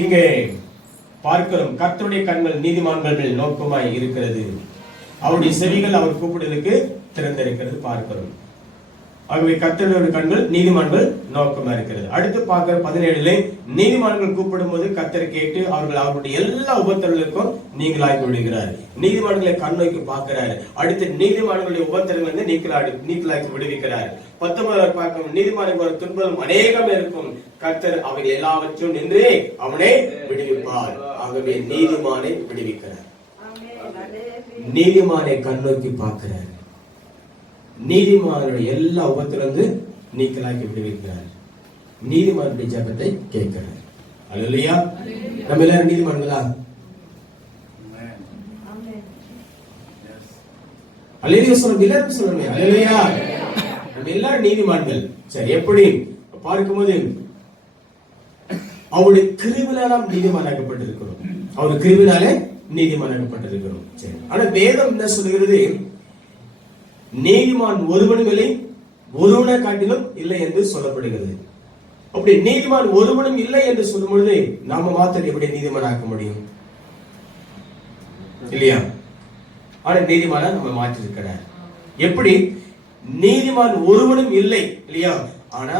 இங்கே பார்க்கிறோம், கர்த்தருடைய கண்கள் நீதிமான்கள் மேல் நோக்கமாய் இருக்கிறது, அவருடைய செவிகள் அவர் கூப்பிடுவதற்கு திறந்திருக்கிறது பார்க்கிறோம். ஆகவே கர்த்தருடைய கண்கள் நீதிமான்கள் நோக்கமா இருக்கிறது. அடுத்து பார்க்கிற 17 நீதிமான்கள் கூப்பிடும் போது கர்த்தர் கேட்டு அவருடைய எல்லா உபத்திரங்களுக்கும் நீங்களாக்கி விடுகிறார். நீதிமான்களை கண் நோக்கி பார்க்கிறார். அடுத்து நீதிமான்களுடைய உபத்திரங்களை நீக்கலாக்கி விடுவிக்கிறார். 19 பார்க்கும், நீதிமானுக்கு ஒரு துன்பம் அநேகம் இருக்கும், கர்த்தர் அவன் எல்லாவற்றும் நின்று அவனை விடுவிப்பார். ஆகவே நீதிமானை விடுவிக்கிறார். நீதிமானை கண் நோக்கி பார்க்கிறார். நீதிமானுடைய எல்லா உபத்திலிருந்து நீக்கலாக்கி விடுவிக்கிறார். நீதிமானுடைய ஜெபத்தை கேட்கிறார். அல்லேலூயா. நம்ம எல்லாரும் நீதிமான்களா? அல்லேலூயா சொல்லுங்க, எல்லாரும் சொல்லுங்க அல்லேலூயா. நம்ம எல்லாரும் நீதிமான்கள். சரி, எப்படி பார்க்கும்போது அவருடைய கிருபையால நாம் நீதிமானாக்கப்பட்டிருக்கிறோம். அவருடைய கிருபையாலே நீதிமானாக்கப்பட்டிருக்கிறோம். சரி, ஆனா வேதம் என்ன சொல்கிறது? நீதிமான் ஒருவனும் இல்லை, ஒருவனை காட்டிலும் இல்லை என்று சொல்லப்படுகிறது. அப்படி நீதிமான் ஒருவனும் இல்லை என்று சொல்லும் பொழுது நாம மாத்திரம் எப்படி நீதிமானாக்க முடியும்? இல்லையா? ஆனா நீதிமான நம்ம மாற்றி இருக்கிறார். எப்படி? நீதிமான் ஒருவனும் இல்லை இல்லையா? ஆனா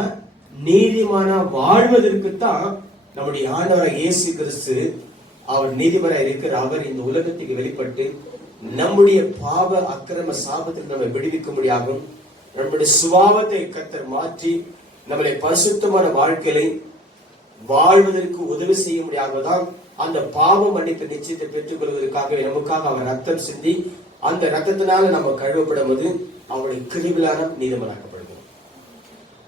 நீதிமானா வாழ்வதற்குத்தான் நம்முடைய ஆண்டவர் இயேசு கிறிஸ்து அவர் நீதிபராக இருக்கிற அவர் இந்த உலகத்துக்கு வெளிப்பட்டு நம்முடைய பாவ அக்கிரம சாபத்தில் நம்மை விடுவிக்க முடியாகும். நம்முடைய சுபாவத்தை கர்த்தர் மாற்றி நம்மளை பரிசுத்தமான வாழ்க்கையை வாழ்வதற்கு உதவி செய்ய முடியாததான் அந்த பாவ மன்னிப்பு நிச்சயத்தை பெற்றுக் கொள்வதற்காக நமக்காக அவர் ரத்தம் சிந்தி அந்த ரத்தத்தினால நம்ம கழுவப்படும் போது அவருடைய கிருபையால நீதிமானாக்கப்படுகிறோம்.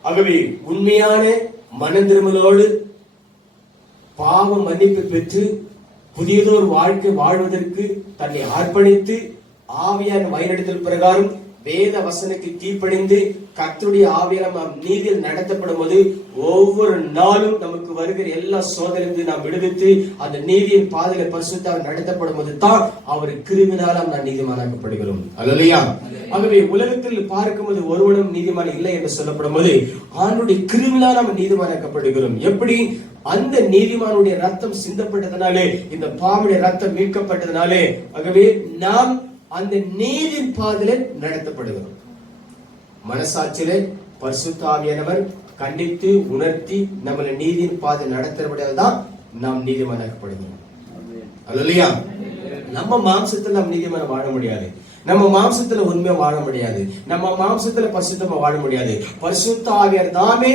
ஆகவே உண்மையான மனந்திருமலோடு பாவ மன்னிப்பு பெற்று புதியதொரு வாழ்க்கை வாழ்வதற்கு தன்னை அர்ப்பணித்து ஆவியான வழிநடத்தல் பிரகாரம் வேத வசனத்தை கீழ்ப்படிந்து கர்த்தருடைய ஆவியால் நாம் நீதியில் நடத்தப்படும் போது ஒவ்வொரு நாளும் நமக்கு வருகிற எல்லா சோதனையிலிருந்து நாம் விடுவித்து அந்த நீதியின் பாதையில பரிசுத்தமாக நடத்தப்படும் போது தான் அவர் கிருபையால் நாம் நீதிமானாக்கப்படுகிறோம். அல்லேலூயா. ஆகவே உலகத்தில் பார்க்கும்போது ஒருவனும் நீதிமான் இல்லை என்று சொல்லப்படும் போது ஆண்டுடைய கிருபையால் நாம் நீதிமானாக்கப்படுகிறோம். எப்படி? அந்த நீதிமானுடைய ரத்தம் சிந்தப்பட்டதனாலே, இந்த பாவனுடைய ரத்தம் மீட்கப்பட்டதனாலே, ஆகவே நாம் அந்த நீதியின் பாதையிலே நடத்தப்படுகிறோம். மனசாட்சியிலே பரிசுத்த ஆவியானவர் கண்டித்து உணர்த்தி நம்மளை நீதியின் பாதை நடத்துறபடியால் தான் நாம் நீதிமானாக்கப்படுகிறோம். அல்லேலூயா. நம்ம மாம்சத்துல நாம் நீதிமான வாழ முடியாது. நம்ம மாம்சத்துல உண்மையா வாழ முடியாது. நம்ம மாம்சத்துல பரிசுத்தமா வாழ முடியாது. பரிசுத்த ஆவியார் தாமே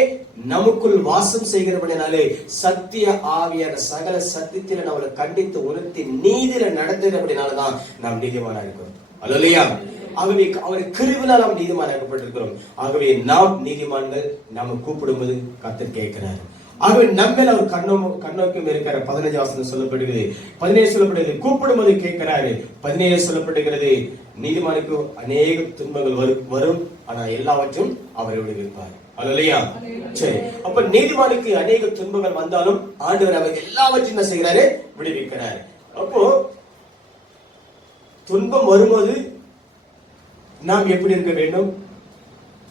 நமக்குள் வாசம் செய்கிறபடினாலே சத்திய ஆவியான சகல சத்தியத்தில நம்மளை கண்டித்து உணர்த்தி நீதியில நடத்துகிறபடினாலதான் நாம் நீதிமானா இருக்கிறோம். அல்லேலூயா. ஆகவே அவர் கிருபையால் நாம் நீதிமானாக்கப்பட்டிருக்கிறோம். ஆகவே நாம் நீதிமான்கள் நாம கூப்பிடும்போது கர்த்தர் கேட்கிறார். ஆகவே நம்மேல் அவர் கண்ணோக்கம் இருக்கிற 15 வசனம் சொல்லப்படுகிறது. 17 சொல்லப்படுகிறது கூப்பிடும்போது கேட்கிறாரு. 17 சொல்லப்படுகிறது நீதிமானுக்கு அநேக துன்பங்கள் வரும், ஆனா எல்லாவற்றும் அவரை விடுவிப்பார். அல்லேலூயா. சரி, அப்ப நீதிமானுக்கு அநேக துன்பங்கள் வந்தாலும் ஆண்டவர் அவர் எல்லாவற்றையும் என்ன செய்கிறாரு? விடுவிக்கிறார். அப்போ துன்பம் வரும்போது நாம் எப்படி இருக்க வேண்டும்?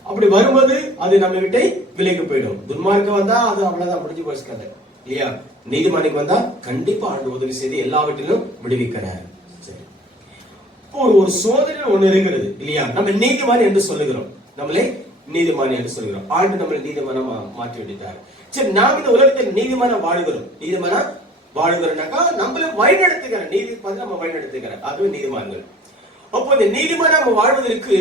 அப்படி வரும்போது அது நம்ம விட்டை விலகி போயிடும். துன்மார்க்கம் வந்தா அது அவ்வளவுதான், முடிஞ்சு போச்சுக்காது இல்லையா? நீதிமானுக்கு வந்தா கண்டிப்பா ஆண்டு உதவி செய்து எல்லாவற்றிலும் விடுவிக்கிறார். சரி, ஒரு சோதனை ஒண்ணு இருக்கிறது இல்லையா? நம்ம நீதிமான் என்று சொல்லுகிறோம், நம்மளே நீதிமான் என்று சொல்கிறோம். ஆண்டு நம்மளை நீதிமான மாற்றி விட்டார். சரி, நாம் இந்த உலகத்தில் நீதிமான வாழுகிறோம். நீதிமானா வாழுகிறோம்னாக்கா நம்மள வழிநடத்துகிற நீதி பார்த்து நம்ம வழிநடத்துகிறார். அதுவே நீதிமான்கள். அப்போ இந்த நீதிமான நம்ம வாழ்வதற்கு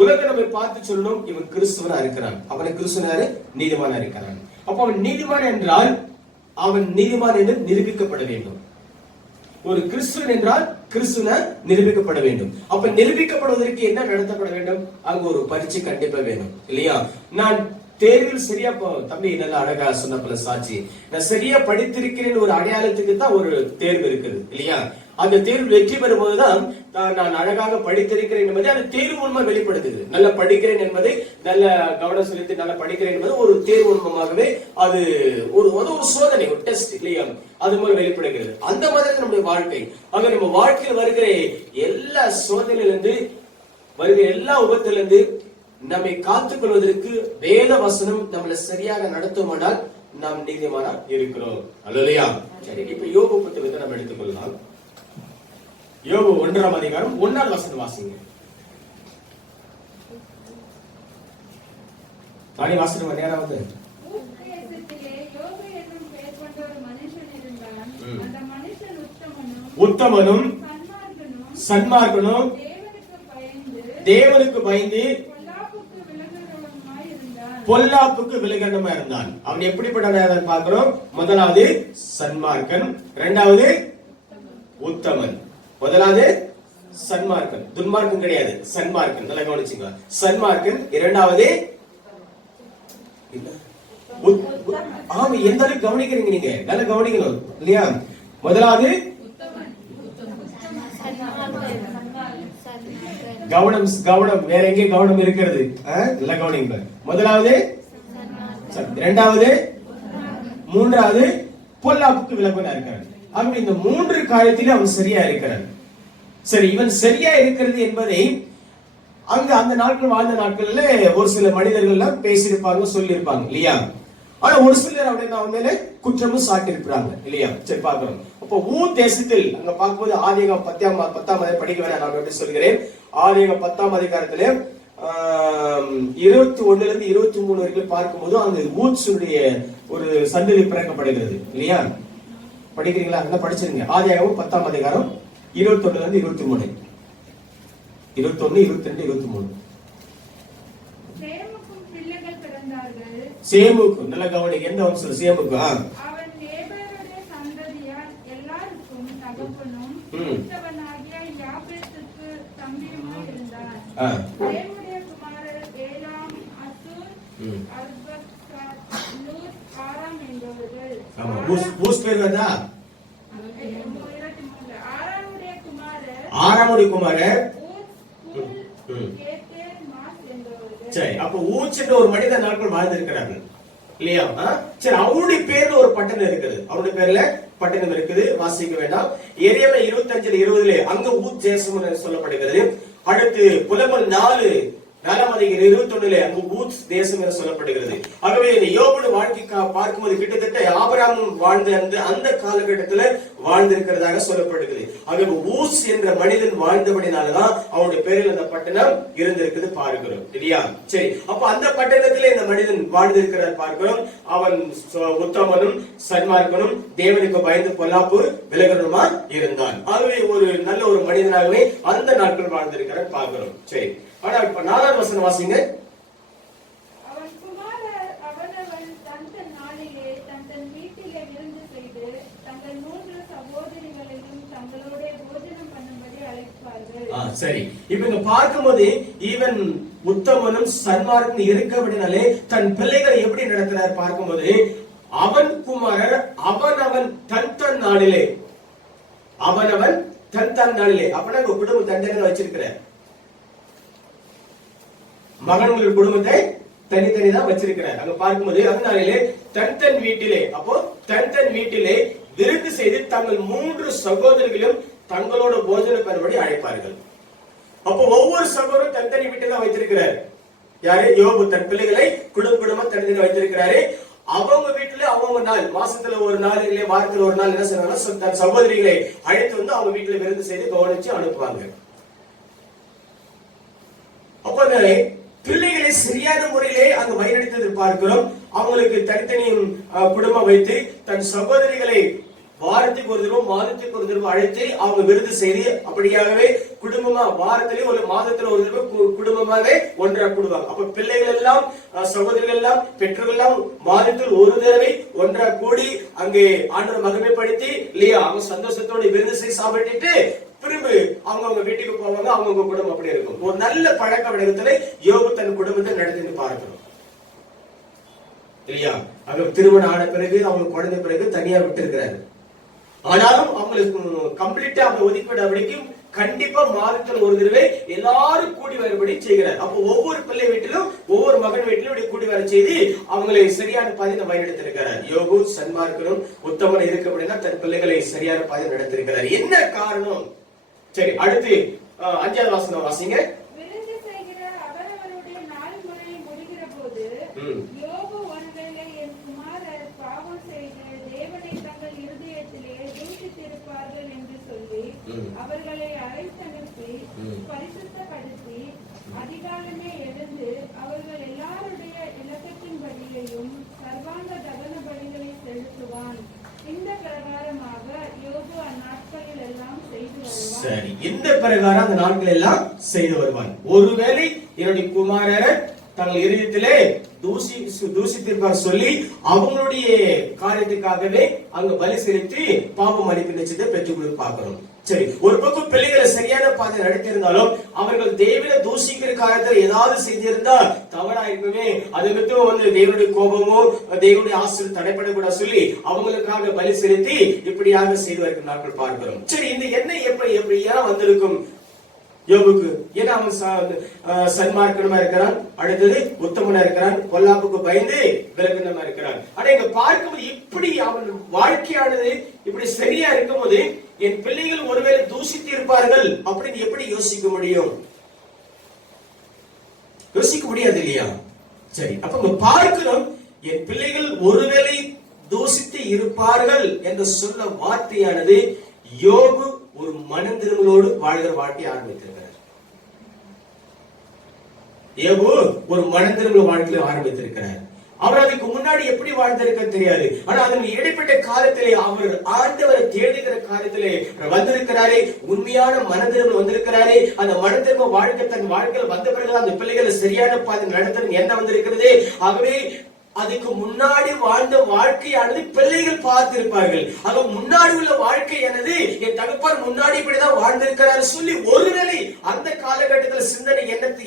உலகம் நம்மை பார்த்து சொல்லணும், இவன் கிறிஸ்துவனா இருக்கிறான், அவனை கிறிஸ்துவனாரு நீதிமானா இருக்கிறான். அப்ப அவன் நீதிமான் என்றால் அவன் நீதிமான் என்று நிரூபிக்கப்பட வேண்டும். ஒரு கிறிஸ்துவன் என்றால் கிறிஸ்துவ நிரூபிக்கப்பட வேண்டும். அப்ப நிரூபிக்கப்படுவதற்கு என்ன நடத்தப்பட வேண்டும்? அங்க ஒரு பரீட்சை கண்டிப்பா வேணும் இல்லையா? நான் தேர்வில் சரியா, தம்பி நல்லா அழகா சொன்ன சாட்சி, நான் சரியா படித்திருக்கிறேன் ஒரு அடையாளத்துக்கு தான் ஒரு தேர்வு இருக்குது இல்லையா? அந்த தேர்வு வெற்றி பெறும்போதுதான் நான் அழகாக படித்திருக்கிறேன் என்பதை அந்த தேர்வு மூலமா வெளிப்படுத்துது. நல்லா படிக்கிறேன் என்பதை, நல்ல கவனம் செலுத்தி நல்லா படிக்கிறேன் என்பது ஒரு தேர்வு மூலமாகவே அது ஒரு சோதனை, ஒரு டெஸ்ட் இல்லையா? அது மூலம் வெளிப்படுகிறது. அந்த மாதிரி நம்முடைய வாழ்க்கை. ஆக நம்ம வாழ்க்கையில் வருகிற எல்லா சோதனையிலிருந்து வருகிற எல்லா உபத்திலிருந்து நம்மை காத்துக் கொள்வதற்கு வேத வசனம் நம்மளை சரியாக நடத்துமானால் நாம் நீதிமானா இருக்கிறோம். அல்லேலூயா. சரி, இப்ப யோபு புத்தகத்தை நம்ம எடுத்துக்கொள்ளலாம். யோபு 1ஆம் அதிகாரம் 1ஆம் வசனம் வாசிங்க. நானே வாசனம் நேராவது. உத்தமனும் சன்மார்க்கனும் தேவனுக்கு பயந்து பொல்லாப்புக்கு விலகினமா இருந்தான். அவன் எப்படிப்பட்டவன் பார்க்கிறோம்? முதலாவது சன்மார்க்கன், இரண்டாவது உத்தமன். முதலாவது சன்மார்க்கன், துன்மார்க்கன் கிடையாது, சன்மார்க்கன். நல்லா கவனிச்சுங்க, சன்மார்க்கன். இரண்டாவது ஆமா, எந்த அளவுக்கு கவனிக்கிறீங்க நீங்க? நல்லா கவனிக்கணும் இல்லையா? முதலாவது கவனம், கவனம் வேற எங்கே கவனம் இருக்கிறது? நல்லா கவனிங்க. முதலாவது, இரண்டாவது, மூன்றாவது பொல்லாப்புக்கு விலகுனா இருக்கிறார். அப்படி இந்த 3 காரியத்திலே அவன் சரியா இருக்கிறான். சரி, இவன் சரியா இருக்கிறது என்பதை அங்க அந்த நாட்கள் வாழ்ந்த நாட்கள்ல ஒரு சில மனிதர்கள் எல்லாம் பேசியிருப்பாங்க, சொல்லி இருப்பாங்க இல்லையா? ஆனா ஒரு சிலர் அவன் மேல குற்றமும் சாட்டி இருப்பாங்க இல்லையா? சரி, பார்க்கிறோம். அப்போ ஊர் தேசத்தில் அங்க பார்க்கும்போது ஆதியாகமம் 10ஆம் படிக்க வேணாம், நான் எப்படி சொல்கிறேன். ஆதியாகமம் 10ஆம் அதிகாரத்துல 21 இருந்து 23 வரைக்கும் பார்க்கும்போது அந்த ஊத்ஸுடைய ஒரு சந்ததி பிறக்கப்படுகிறது இல்லையா? படிக்கிறீங்களா? நல்லா படிச்சிருங்க. ஆதியாகமம் 10ஆம் அதிகாரம் 21 இருந்து 23, 21, 22, 23. சேமுக்கு நல்ல கவனிக்க. எந்த வம்சம் சேமுக்கு? அவன் ஏபேருடைய சந்ததியார் எல்லாருக்கும் தகப்பனும் உத்தமனாகிய யாபேத்துக்கு தம்பியுமாய் இருந்தான். சேமுடைய குமாரர் ஏலாம், அசூர், அர்பக்சாத், லூத், ஆராம் என்பவர்கள். ஆமா, ஊஸ் பேர் வந்தா? ஆராமுடைய குமாரர் சரி. அப்ப ஊச் என்ற ஒரு மனித நாட்கள் வாழ்ந்திருக்கிறார்கள் இல்லையா? சரி, அவருடைய பேர்ல ஒரு பட்டணம் இருக்குது. அவருடைய பேர்ல பட்டணம் இருக்குது, வாசிக்க வேண்டாம். எரேமியா 25:20 அங்க ஊத் தேசம் சொல்லப்படுகிறது. அடுத்து புலம்பல் 4ஆம் அதிகாரம் 21 அங்கு ஊத் தேசம் என்று சொல்லப்படுகிறது. ஆகவே இந்த யோபு வாழ்க்கை பார்க்கும்போது கிட்டத்தட்ட ஆபிரகாம் வாழ்ந்த அந்த காலகட்டத்தில் வாழ்ந்திருக்கிறதாக சொல்லப்படுகிறது. ஆகவே ஊஸ் என்ற மனிதன் வாழ்ந்தபடினாலதான் அவனுடைய பேரில் அந்த பட்டணம் இருந்திருக்குது பார்க்கிறோம் இல்லையா? சரி, அப்ப அந்த பட்டணத்திலே இந்த மனிதன் வாழ்ந்திருக்கிறார் பார்க்கிறோம். அவன் உத்தமனும் சன்மார்க்கனும் தேவனுக்கு பயந்து பொல்லாப்பு விலகனுமா இருந்தான். ஆகவே ஒரு நல்ல ஒரு மனிதனாகவே அந்த நாட்கள் வாழ்ந்திருக்கிறார் பார்க்கிறோம். சரி, ஆனா இப்ப 4ஆம் வசனம் வாசிங்க. அவன் குமாரர் அவனவன் தன் நாளிலே தன் வீட்டிலே விருந்து செய்து தங்கள் 3 சகோதரிகளையும் தங்களோட போஜனம் பண்ணும்படி அழைப்பார்கள். சரி, இப்ப இங்க பார்க்கும்போது இவன் உத்தமனும் சன்மார்க்கனும் இருக்கபடினாலே தன் பிள்ளைகளை எப்படி நடத்துறார் பார்க்கும்போது, அவன் குமாரர் அவனவன் தன் நாளிலே, அவனவன் தன் நாளிலே. அப்பனா குடும்ப தண்டனை வச்சிருக்கிறார். மகன்கள் குடும்பத்தை தனித்தனி தான் வச்சிருக்கிறார். அங்க பார்க்கும்போது அதனாலே தன் வீட்டிலே, அப்போ தன் வீட்டிலே விருந்து செய்து தங்கள் 3 சகோதரிகளும் தங்களோட போஜன பெறும்படி அழைப்பார்கள். அப்போ ஒவ்வொரு சகோதரரும் தனித்தனி வீட்டில் தான் வைத்திருக்கிறார். யாரு? யோபு தன் பிள்ளைகளை குடும்பமா தனித்தனி வைத்திருக்கிறாரு. அவங்க வீட்டுல அவங்க நாள், மாசத்துல ஒரு நாள் இல்லையா வாரத்துல ஒரு நாள் என்ன செய்வாங்க, தன் சகோதரிகளை அழைத்து வந்து அவங்க வீட்டுல விருந்து செய்து கவனிச்சு அனுப்புவாங்க. அப்போ பிள்ளைகளை சரியான முறையிலே அங்கு வழிநடத்தது பார்க்கிறோம். அவங்களுக்கு தனித்தனி குடும்பம் வைத்து தன் சகோதரிகளை வாரத்துக்கு ஒரு தடவை மாதத்துக்கு ஒரு தடவை அழைத்து அவங்க விருது செய்து அப்படியாகவே குடும்பமா வாரத்திலே ஒரு மாதத்துல ஒரு தடவை குடும்பமாவே ஒன்றா கூடுவாங்க. அப்ப பிள்ளைகள் எல்லாம் சகோதரிகள் எல்லாம் பெற்றோர்கள் எல்லாம் மாதத்தில் ஒரு தடவை ஒன்றா கூடி அங்கே ஆண்டவர் மகிமைப்படுத்தி இல்லையா அவங்க சந்தோஷத்தோட விருது செய்து சாப்பிட்டுட்டு திரும்பி அவங்க வீட்டுக்கு போவாங்க. அவங்க குடும்பம் அப்படி இருக்கும். ஒரு நல்ல பழக்க வழக்கத்துல யோபு தன் குடும்பத்தை நடத்தி பார்க்கிறோம் இல்லையா? அங்க திருமணம் ஆன பிறகு அவங்க குழந்தை பிறகு தனியா விட்டு இருக்கிறாரு. ஆனாலும் அவங்களுக்கு கம்ப்ளீட்டா அவங்க ஒதுக்கீடு வரைக்கும் கண்டிப்பா மாதத்தில் ஒரு தடவை எல்லாரும் கூடி வரும்படி செய்கிறார். அப்போ ஒவ்வொரு பிள்ளை வீட்டிலும் ஒவ்வொரு மகன் வீட்டிலும் கூடி வர செய்து அவங்களை சரியான பாதையில வழிநடத்திருக்கிறார். யோபு சன்மார்க்கனும் உத்தமன் இருக்க அப்படின்னா தன் பிள்ளைகளை சரியான பாதையில் நடத்திருக்கிறார். என்ன காரணம்? சரி, அடுத்து 5ஆவது வசனம் வாசிங்க. விருந்து செய்கிற அவரவருடைய நாள் முறை முடிகிற போது யோபு ஒருவேளை என் குமாரர் இருப்பார்கள் என்று சொல்லி அவர்களை அழைத்தனுப்பி பரிசுத்தப்படுத்தி அதிகாலமே எழுந்து அவர்கள் எல்லாருடைய இலக்கத்தின்படியையும் சர்வாங்க தகன பலிகளை செலுத்துவான். இந்த பிரகாரமாக யோபு அந்நாட்களில் எல்லாம் செய்து வருவான். சரி, இந்த பிரகாரம் அந்த நாட்கள் எல்லாம் செய்து வருவான். ஒருவேளை என்னுடைய குமாரர் தங்கள் இருதயத்திலே தூசித்திருப்பார் சொல்லி அவங்களுடைய காரியத்துக்காகவே அங்க பலி செலுத்தி பாவ மன்னிப்பு நிச்சயத்தை பெற்றுக் கொடுத்து பார்க்கணும். சரி, ஒரு பக்கம் பிள்ளைகளை சரியான பாதை நடத்தியிருந்தாலும் அவர்கள் தேவனை தூசிக்கிற காரியத்தில் ஏதாவது செஞ்சிருந்தா தவறா இருக்குமே, அது வந்து தேவனுடைய கோபமோ தேவனுடைய ஆசிரியர் தடைப்படக்கூட சொல்லி அவங்களுக்காக பலி செலுத்தி இப்படியாக செய்து வருகிற நாட்கள் பார்க்கிறோம். சரி, இந்த எண்ணெய் எப்படியா வந்திருக்கும் யோபுக்கு? ஏன்னா அவன் சன்மார்க்கனமா இருக்கிறான், அடுத்தது உத்தமனா இருக்கிறான், பொல்லாப்புக்கு பயந்து விலகினமா இருக்கிறான். ஆனா இங்க பார்க்கும்போது இப்படி அவன் வாழ்க்கையானது இப்படி சரியா இருக்கும் போது என் பிள்ளைகள் ஒருவேளை தூசித்து இருப்பார்கள் அப்படின்னு எப்படி யோசிக்க முடியும்? யோசிக்க முடியாது இல்லையா? சரி, அப்ப பார்க்கிறோம் என் பிள்ளைகள் ஒருவேளை தூசித்து இருப்பார்கள் என்று சொல்ல வார்த்தையானது யோபு ஒரு மனம் திரும்பலோடு வாழ்கிற வாழ்க்கையை ஆரம்பித்திருக்கிறார். யோபு ஒரு மனம் திரும்பல் வாழ்க்கையை ஆரம்பித்திருக்கிறார். அவர் அதுக்கு முன்னாடி எப்படி வாழ்ந்திருக்க தெரியாது. ஆனா அதன் இடைப்பட்ட காலத்திலே அவர் ஆண்டவரை தேடுகிற காலத்திலே வந்திருக்கிறாரே, உண்மையான மனதிரும்பல் வந்திருக்கிறாரே. அந்த மனதிரும்ப வாழ்க்கை தன் வாழ்க்கையில் வந்த பிறகு அந்த பிள்ளைகளை சரியான பாதை நடத்தணும் என்ன வந்திருக்கிறது. ஆகவே அதுக்கு முன்னாடி வாழ்ந்த வாழ்க்கையானது பிள்ளைகள் பார்த்திருப்பார்கள். ஆக முன்னாடி உள்ள வாழ்க்கையானது என் தகப்பன் முன்னாடி இப்படிதான் வாழ்ந்திருக்கிறார் சொல்லி ஒருவேளை அந்த காலகட்டத்தில் சிந்தனை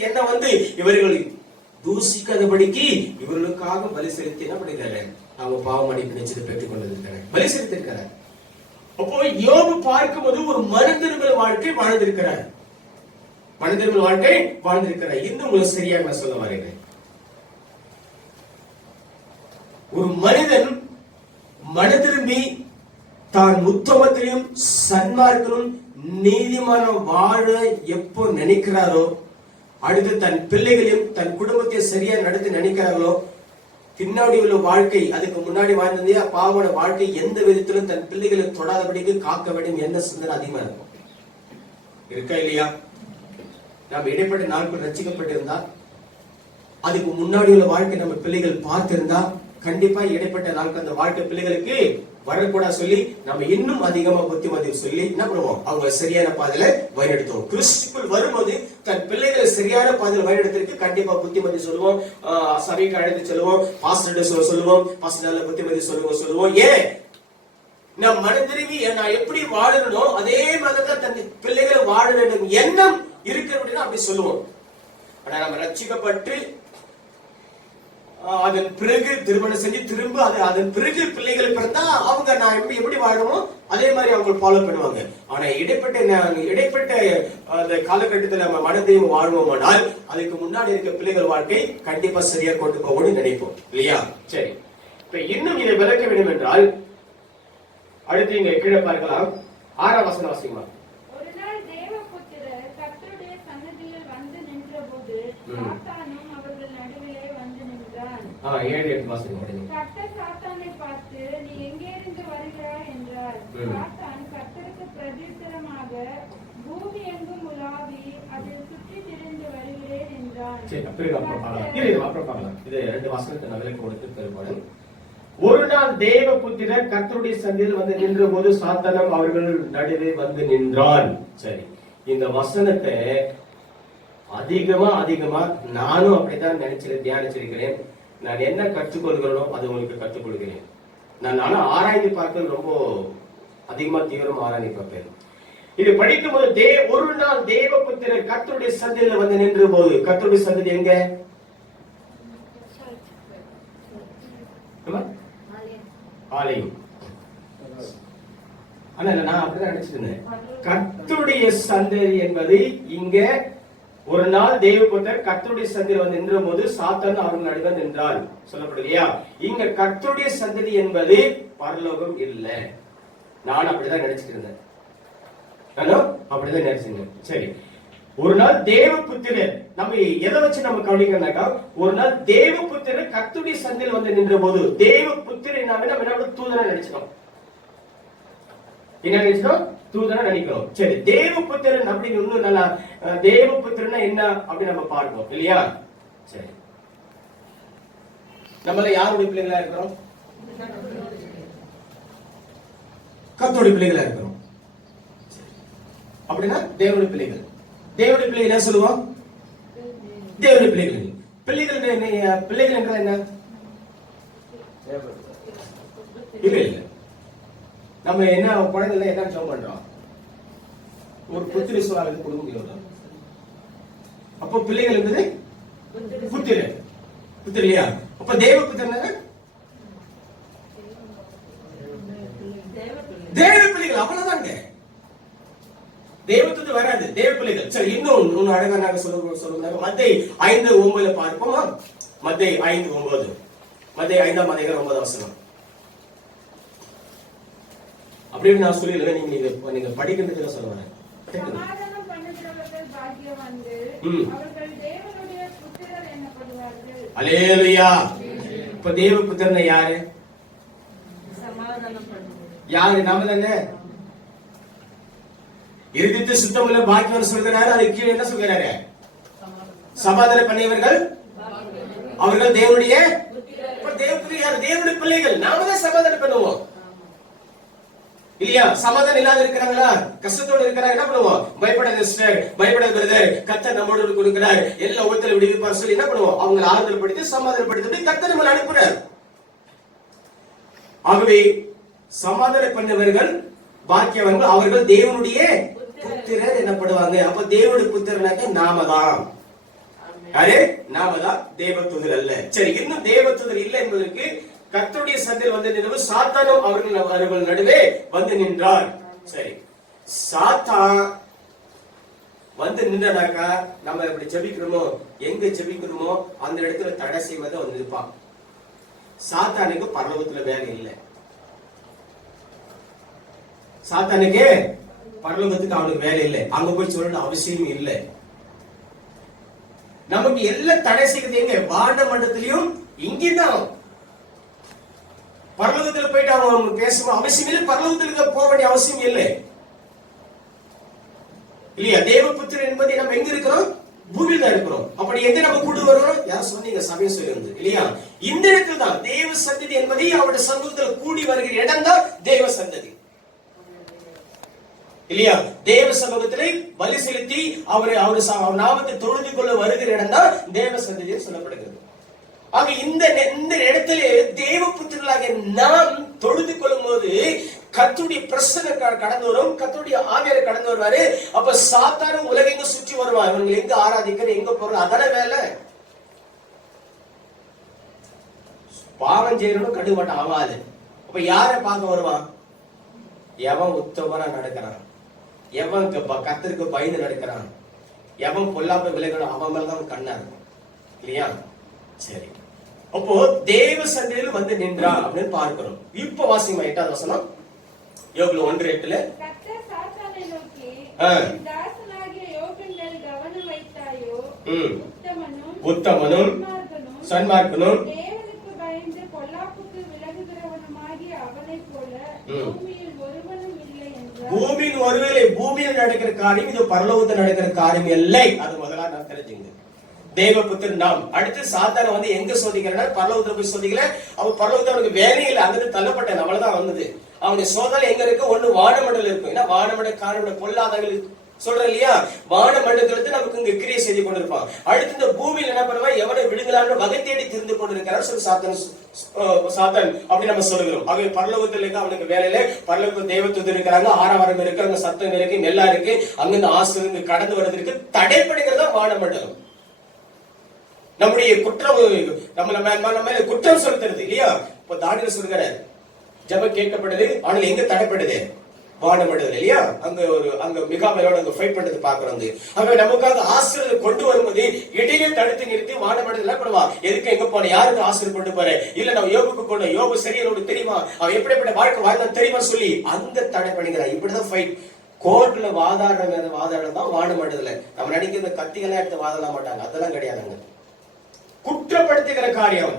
என்ன வந்து இவர்கள் தூசிக்காதபடிக்கு இவர்களுக்காக பலி செலுத்தி என்ன பண்ணிருக்காரு, அவங்க பாவம் மன்னிப்பு நிச்சயத்தை பெற்றுக் கொண்டிருக்கிறார், பலி செலுத்திருக்கிறார். அப்போ யோபு பார்க்கும்போது ஒரு மனதிரும்பல் வாழ்க்கை வாழ்ந்திருக்கிறார், மனதிரும்பல் வாழ்க்கை வாழ்ந்திருக்கிறார். இன்னும் உங்களுக்கு சரியாக நான் சொல்ல வரேன். ஒரு மனிதன் மனதிரும்பி தான் உத்தமத்திலும் சன்மார்க்கனும் நீதிமான வாழ எப்போ நினைக்கிறாரோ, அடுத்து தன் பிள்ளைகளையும் தன் குடும்பத்தை சரியா நடத்தி நினைக்கிறார்களோ, பின்னாடி உள்ள வாழ்க்கை அதுக்கு முன்னாடி வாழ்ந்ததே பாவோட வாழ்க்கை எந்த விதத்திலும் தன் பிள்ளைகளை தொடாதபடிக்கு காக்க வேண்டும் என்ற சிந்தனை அதிகமா இருக்கும். இருக்கா இல்லையா? நாம் இடைப்பட்ட நாட்கள் ரசிக்கப்பட்டிருந்தா, அதுக்கு முன்னாடி உள்ள வாழ்க்கை நம்ம பிள்ளைகள் பார்த்திருந்தா கண்டிப்பா இடைப்பட்ட நாட்கள் அந்த வாழ்க்கை பிள்ளைகளுக்கு வரக்கூடாது சொல்லி நம்ம இன்னும் அதிகமா புத்திமதி சொல்லி என்ன பண்ணுவோம், அவங்க சரியான பாதையில வழிநடத்துவோம். கிறிஸ்துக்குள் வரும்போது தன் பிள்ளைகளை சரியான பாதையில் வழிநடத்திற்கு கண்டிப்பா புத்திமதி சொல்லுவோம், சபைக்கு அழைத்து சொல்லுவோம், பாஸ்டர் சொல்லுவோம், பாஸ்டர் புத்திமதி சொல்லுவோம். ஏன் நான் மனம் திரும்பி நான் எப்படி வாழணும் அதே மாதிரிதான் தன் பிள்ளைகளை வாழ வேண்டும் எண்ணம் இருக்கு அப்படின்னா அப்படி சொல்லுவோம். ஆனா நம்ம ரட்சிக்கப்பட்டு அதன் பிறகு திருமணம் செஞ்சு திரும்ப அதன் பிறகு பிள்ளைகள் பிறந்தா அவங்க நான் எப்படி வாழணும் அதே மாதிரி அவங்க ஃபாலோ பண்ணுவாங்க. ஆனா இடைப்பட்ட அந்த காலகட்டத்தில் நம்ம மனதையும் வாழ்வோமானால் அதுக்கு முன்னாடி இருக்க பிள்ளைகள் வாழ்க்கை கண்டிப்பா சரியா கொண்டு போகணும்னு நினைப்போம் இல்லையா? சரி, இப்ப இன்னும் இதை விளக்க வேண்டும் என்றால் அடுத்து இங்க கீழே பார்க்கலாம். 6ஆம் வசனம் வாசிமா. ஒரு நாள் தேவபுத்திரர் கர்த்தருடைய சன்னதியில் வந்து நின்றபோது சாத்தானும் அவர்கள் நடுவிலே வந்து நின்றான். 7-8 வாசிங்க. கர்த்தர் சாத்தானை பார்த்து, நீ எங்கே இருந்து வருகிறாய் என்றார். சாத்தான் கர்த்தருக்கு பிரதியுத்தரமாக, பூமி எங்கும் உலாவி அதில் சுற்றி திரிந்து வருகிறேன் என்றான். இது 2 வசனத்தை நான் விளக்க கொடுத்து தருவார்கள். ஒரு நாள் தேவபுத்திரர் கர்த்தருடைய சந்நிதியில் வந்து நின்ற போது சாத்தானும் அவர்கள் நடுவே வந்து நின்றான். சரி, இந்த வசனத்தை அதிகமா நானும் அப்படித்தான் தியானிச்சிருக்கிறேன். நான் என்ன கற்றுக்கொள்கிறேனோ அது உங்களுக்கு கற்றுக்கொள்கிறேன். நான் ஆனா ஆராய்ந்து பார்க்க ரொம்ப அதிகமா தீவிரமா ஆராய்ந்து பார்ப்பேன். இது படிக்கும் போது ஒரு நாள் தேவபுத்திரர் கர்த்தருடைய சந்நிதியில் வந்து நின்ற போது, கர்த்தருடைய சந்நிதி எங்க? ஆலயம். ஆனா நான் அப்படிதான் நினைச்சிருந்தேன். கர்த்தருடைய சந்நிதி என்பது இங்க ஒரு நாள் தேவபுத்திரர் கர்த்தருடைய சந்நிதியில் வந்து நின்ற போது சாத்தான் அவர்கள் நடுவே நின்றான் சொல்லப்படுறியா? இங்க கர்த்தருடைய சந்நிதி என்பது பரலோகம் இல்ல. நான் அப்படிதான் நினைச்சிருந்தேன். அப்படிதான் நினைச்சேன். சரி, ஒரு நாள் தேவபுத்திரர் நம்ம எதை வச்சு நம்ம கவனிக்கிறோம்னாக்கா, ஒரு நாள் தேவபுத்திரர் கர்த்தருடைய சந்நிதியில் வந்து நின்ற போது தேவபுத்திரர் நம்ம என்ன தூதனை நினைச்சிட்டோம். என்ன நினைச்சோம்? தூதனா நினைக்கிறோம். சரி, தேவபுத்திரன் அப்படின்னு இன்னும் நல்லா தேவபுத்திரன் என்ன அப்படின்னு நம்ம பார்ப்போம் இல்லையா? சரி, நம்மள யாருடைய பிள்ளைகளா இருக்கிறோம்? கர்த்தருடைய பிள்ளைகளா இருக்கிறோம். அப்படின்னா தேவனுடைய பிள்ளைகள். தேவனுடைய பிள்ளைகள் என்ன சொல்லுவோம்? தேவனுடைய பிள்ளைகள். பிள்ளைகள் பிள்ளைகள் என்றால் என்ன? இல்ல இல்ல, நம்ம என்ன குழந்தைல என்ன ஜெபம் பண்றோம்? ஒரு புத்திர சுவாலுக்கு கொடுக்க முடியும். அப்போ பிள்ளைகள் என்பது புத்திர புத்திரியா? அப்ப தேவ புத்திரன் தேவ பிள்ளைகள், அவ்வளவுதாங்க. தேவத்துக்கு வராது, தேவ பிள்ளைகள். சரி, இன்னும் அழகாக சொல்லுங்க. மத்தேயு 5:9 பார்ப்போமா? மத்தேயு 5:9. மத்தேயு 5ஆம் அதிகாரம் 9ஆம் வசனம். அப்படின்னு நான் சொல்லல, நீங்க படிக்கிறதுக்கு சொல்ல வரேன். சமாதானம் பண்ணுகிறவர்கள் பாக்கியவான்கள், அவர்கள் தேவனுடைய புத்திரர் எனப்படுவார்கள். அல்லேலூயா. இப்ப தேவ புத்திரன் யாரு? சமாதானம் பண்ணுகிறவர் யாரு? நாம தானே. இருதயத்தை சுத்தமுள்ள பாக்கியவான் சொல்கிறாரு. அது கீழே என்ன சொல்கிறாரு? சமாதானம் பண்ணியவர்கள் அவர்கள் தேவனுடைய தேவனுடைய பிள்ளைகள். நாம தான் சமாதானம் பண்ணுவோம் இல்லையா? சமாதானம் இல்லாத இருக்கிறாங்களா, கஷ்டத்தோடு இருக்கிறாங்க, என்ன பண்ணுவோம்? பயப்படாத சிஸ்டர், பயப்படாத பிரதர், கர்த்தர் நம்மோடு கொடுக்கிறார், எல்லா உலகத்துல விடுவிப்பார் சொல்லி என்ன பண்ணுவோம்? அவங்க ஆறுதல் படுத்தி சமாதானப்படுத்தி கர்த்தர் நம்மளை அனுப்புறார். ஆகவே சமாதானம் பண்ணவர்கள் பாக்கியவான்கள், அவர்கள் தேவனுடைய புத்திரர் எனப்படுவாங்க. அப்ப தேவனுடைய புத்திரனாக நாம தான். யாரு? நாம தான், தேவதூதர் அல்ல. சரி, இன்னும் தேவதூதர் இல்லை என்பதற்கு கர்த்தருடைய சந்தையில் வந்து நின்று சாத்தானும் அவர்கள் நடுவே வந்து நின்றார். சரி, சாத்தான் வந்து நின்றாக்கா நம்ம எப்படி ஜெபிக்கிறோமோ, எங்க ஜெபிக்கிறோமோ அந்த இடத்துல தடை செய்வதை வந்து இருப்பான். சாத்தானுக்கு பரலோகத்துல வேலை இல்லை. சாத்தானுக்கு பரலோகத்துக்கு அவனுக்கு வேலை இல்லை. அங்க போய் சொல்லணும் அவசியம் இல்லை. நமக்கு எல்லாம் தடை செய்வது எங்க? வான மண்டலத்திலையும் இங்கதான். பரலோகத்தில் போயிட்டு அவங்க பேசணும் அவசியம் இல்லை. பரலோகத்திற்கு போக வேண்டிய அவசியம் இல்லை இல்லையா? தேவபுத்திரன் என்பதை நம்ம எங்க இருக்கிறோம்? பூமியில் தான் இருக்கிறோம். அப்படி எங்க நம்ம கூடு வருவோம்? யார் சொன்னீங்க? சபை சொல்லிருந்து இல்லையா? இந்த இடத்துல தான் தேவ சந்ததி என்பதை அவருடைய சமூகத்தில் கூடி வருகிற இடம் தான் தேவ சந்ததி இல்லையா? தேவ சமூகத்திலே பலி செலுத்தி அவர் நாமத்தை தொழுது கொள்ள வருகிற இடம் தான் தேவ சந்ததி சொல்லப்படுகிறது. ஆக இந்த இடத்திலே தேவ புத்திரர்களாக நாம் தொழுது கொள்ளும் போது கர்த்தருடைய பிரசன்னம் கடந்து வரும், கர்த்தருடைய ஆவியார் கடந்து வருவாரு. அப்ப சாத்தானும் உலகெங்க சுற்றி வருவான். இவங்க எங்க ஆராதிக்கிற, எங்க போறது, அதான வேலை. பாவம் செய்யறவனும் கடுபட்ட ஆகாது. அப்ப யார பார்க்க வருவான்? எவன் உத்தமனா நடக்கிறான், எவன் கர்த்தருக்கு பயந்து நடக்கிறான், எவன் பொல்லாப்ப விலகணும், அவன் மேலதான் கண்ணா இருக்கும் இல்லையா? சரி, அப்போ தேவ சந்தையில் வந்து நின்றான் அப்படின்னு பார்க்கிறோம். இப்ப வாசிங்க 8ஆவது வசனம், யோபு 1:8. கர்த்தர் சாத்தானை நோக்கி, தாசனாகிய யோபின் மேல் கவனம் வைத்தாயோ? உத்தமனும் சன்மார்க்கனும் தேவனுக்கு பயந்து பொல்லாப்புக்கு விலகுகிறவனுமாகிய அவனைப் போல பூமியில் ஒருவனும் இல்லை என்றார். பூமியில் ஒருவேளை பூமியில் நடக்கிற காரியம் இது பரலோகத்தில் நடக்கிற காரியம் இல்லை. அது முதல்ல நான் தெரிஞ்சுங்க. தேவபுத்திரன் நாம். அடுத்து சாத்தான வந்து எங்க சோதிக்கிறார்? பரலோகத்துல போய் சோதிக்கல. அவன் பரலோகத்துல அவனுக்கு வேலையில் அங்கிருந்து தள்ளப்பட்ட நம்மளதான் வந்தது. அவனுடைய சோதனை எங்க இருக்கு? ஒண்ணு வானமண்டலம் இருக்கும். ஏன்னா வானமண்ட காரண பொல்லாதவர்கள் சொல்ற இல்லையா? வானமண்டலத்துல நமக்கு இங்க கிரியை செய்து கொண்டிருப்பான். அடுத்து இந்த பூமியில் என்ன பண்ணுவான்? எவனை விடுங்களான்னு வகை தேடி திரிந்து கொண்டிருக்கிறார் சொல்லி சாத்தான் அப்படி நம்ம சொல்லுகிறோம். ஆகவே பரலோகத்தில் இருக்க அவனுக்கு வேலையில பரலோகத்தில் தேவதூதர் இருக்கிறாங்க, ஆரவாரம் இருக்கு, அங்க சத்தம் இருக்கு, நெல்லா இருக்கு, அங்கிருந்து ஆசிரியர் கடந்து வருவதற்கு தடைப்படுகிறதா வானமண்டலம். நம்முடைய குற்றம் நம்ம குற்றம் செலுத்துறது இல்லையா? இப்ப தானியேல் சொல்கிறார், ஜெபம் கேட்கப்படுது, ஆனால் எங்க தடைப்படுது? வானமண்டலம் இல்லையா? அங்க மிகாவேலோட அங்க ஃபைட் பண்றது பாக்குறோம். அங்க நமக்காக ஆசிரியர் கொண்டு வரும்போது இடையே தடுத்து நிறுத்தி வானமண்டலம் என்ன பண்ணுவா? எதுக்கு எங்க போன, யாருக்கு ஆசிரியர் கொண்டு போற, இல்ல நம்ம யோபுக்கு கொண்டு, யோபு சரியோடு தெரியுமா, அவன் எப்படிப்பட்ட வாழ்க்கை வாழ்ந்தா தெரியுமா சொல்லி அந்த தடை பண்ணிக்கிறான். இப்படிதான் ஃபைட். கோர்ட்ல வாதாடுறது தான் வானமண்டல. நம்ம நடிக்கிற கத்திகளாம் எடுத்து வாதாட மாட்டாங்க, அதெல்லாம் கிடையாதுங்க. குற்றப்படுத்துகிற காரியம்,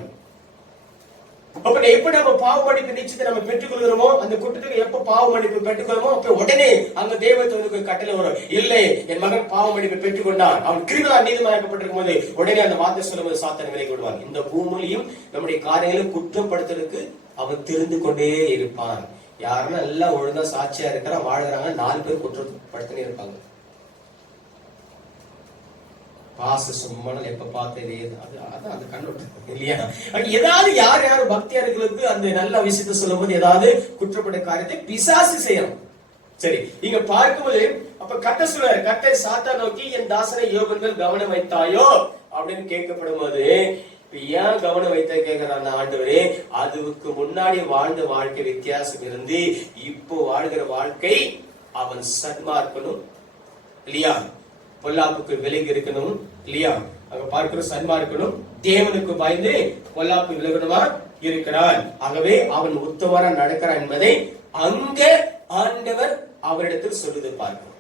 அப்ப எப்ப நம்ம பாவ மன்னிப்பு நிச்சயத்தை நம்ம பெற்றுக்கொள்கிறோமோ, அந்த குற்றத்துக்கு எப்ப பாவ மன்னிப்பு பெற்றுக்கொள்ளுமோ அப்ப உடனே அங்க தேவதூதனுக்கு கட்டளை வரும். இல்லை, என் மகன் பாவ மன்னிப்பு பெற்றுக்கொண்டான், அவன் கிருபையால் நீதிமானாக்கப்பட்டிருக்கும் போது உடனே அந்த வார்த்தை சொல்லும்போது சாத்தான் விலகி விடுவான். இந்த பூமியிலும் நம்முடைய காரியங்களை குற்றப்படுத்துறதுக்கு அவன் திருந்து கொண்டே இருப்பான். யாருன்னா எல்லாம் ஒழுங்கா சாட்சியா இருக்கிற வாழ்கிறாங்க, 4 பேர் குற்றப்படுத்தினே இருப்பாங்க. பாச சும்மனல் எப்ப பார்த்ததே அதான் அந்த கண்ணோட்டம் இல்லையா? ஏதாவது யார் பக்தியார்களுக்கு அந்த நல்ல விஷயத்தை சொல்லும் போது ஏதாவது குற்றப்பட்ட காரியத்தை பிசாசு செய்யணும். சரி, இங்க பார்க்கும்போது அப்ப கர்த்தர் சொல்றாரு, கர்த்தர் சாத்தான் நோக்கி, என் தாசனை யோபன்கள் கவனம் வைத்தாயோ அப்படின்னு கேட்கப்படும் போது ஏன் கவனம் வைத்த கேட்கிறான் ஆண்டவரே, அதுக்கு முன்னாடி வாழ்ந்த வாழ்க்கை வித்தியாசம் இருந்து இப்போ வாழ்கிற வாழ்க்கை அவன் சன்மார்க்கனும் இல்லையா, பொல்லாப்புக்கு விலகி இருக்கணும் இல்லையா, அங்க பார்க்கிற சன்மார்க்கனும் தேவனுக்கு பயந்து பொல்லாப்பு விலகணுமா இருக்கிறான். ஆகவே அவன் உத்தமரா நடக்கிறான் என்பதை அங்க ஆண்டவர் அவரிடத்தில் சொல்லுது பார்க்கிறோம்.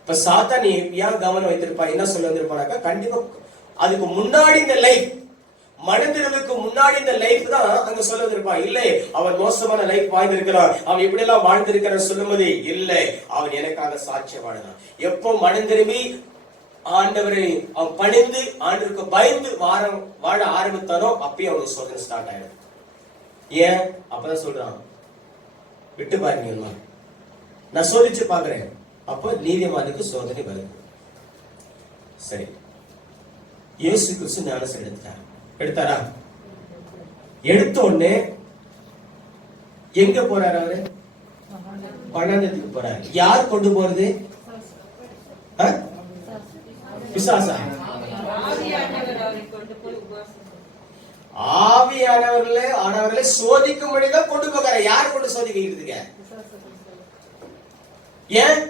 இப்ப சாத்தான் ஏன் கவனம் வைத்திருப்பா, என்ன சொல்ல வந்திருப்பானாக்கா, கண்டிப்பா அதுக்கு முன்னாடி இந்த லைஃப், மனிதர்களுக்கு முன்னாடி இந்த லைஃப் தான் அங்க சொல்ல வந்திருப்பான். இல்லை, அவன் மோசமான லைஃப் வாழ்ந்திருக்கிறான், அவன் இப்படி எல்லாம் வாழ்ந்திருக்கிறான் சொல்லும்போது இல்லை, அவன் எனக்காக சாட்சியம் வாழ்ந்தான். எப்போ மனம் திரும்பி ஆண்டவரை அவன் பணிந்து ஆண்டவருக்கு பயந்து வாழ ஆரம்பித்தானோ அப்பயே அவனுக்கு சோதனை ஸ்டார்ட் ஆயிடும். ஏன் அப்பதான் சொல்றான், விட்டு பாருங்க, நான் சோதிச்சு பாக்குறேன். அப்போ நீதிமானுக்கு சோதனை வருது. சரி, இயேசு கிறிஸ்து ஞானஸ்நானம் எடுத்தாரா? எடுத்த உடனே எங்க போறாரு? அவரு பணத்துக்கு போறாரு. யார் கொண்டு போறது? பிசாசா? ஆவியானவர்களே சோதிக்கும்படிதான் கொண்டு போகிறார். யார் கொண்டு சோதிக்கிறதுக்கு? ஏன்?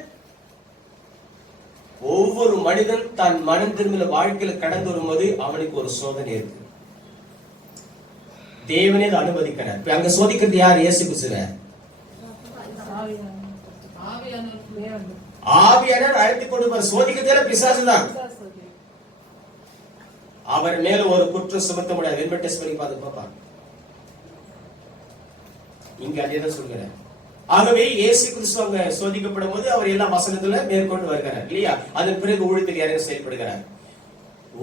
ஒவ்வொரு மனிதன் தன் மனம் திரும்பின வாழ்க்கையில கடந்து வரும்போது அவனுக்கு ஒரு சோதனை இருக்கு. தேவனே அதை அனுமதிக்கிறார். அங்க சோதிக்கிறது யார்? இயேசு கிறிஸ்து. ஆவியானவர் அழைத்து கொண்டு போற சோதிக்கிறது பிசாசுதான். அவர் மேல ஒரு குற்றம் சுமத்த முடியாது. வெல்வெட் டெஸ்ட் பண்ணி பார்த்து பாப்பா. இங்க அதேதான் சொல்கிறேன். ஆகவே இயேசு கிறிஸ்து அங்க சோதிக்கப்படும் போது அவர் எல்லா வசனத்துல மேற்கொண்டு வருகிறார் இல்லையா? அதன் பிறகு ஊழியத்தில் யாரும் செயல்படுகிறார்.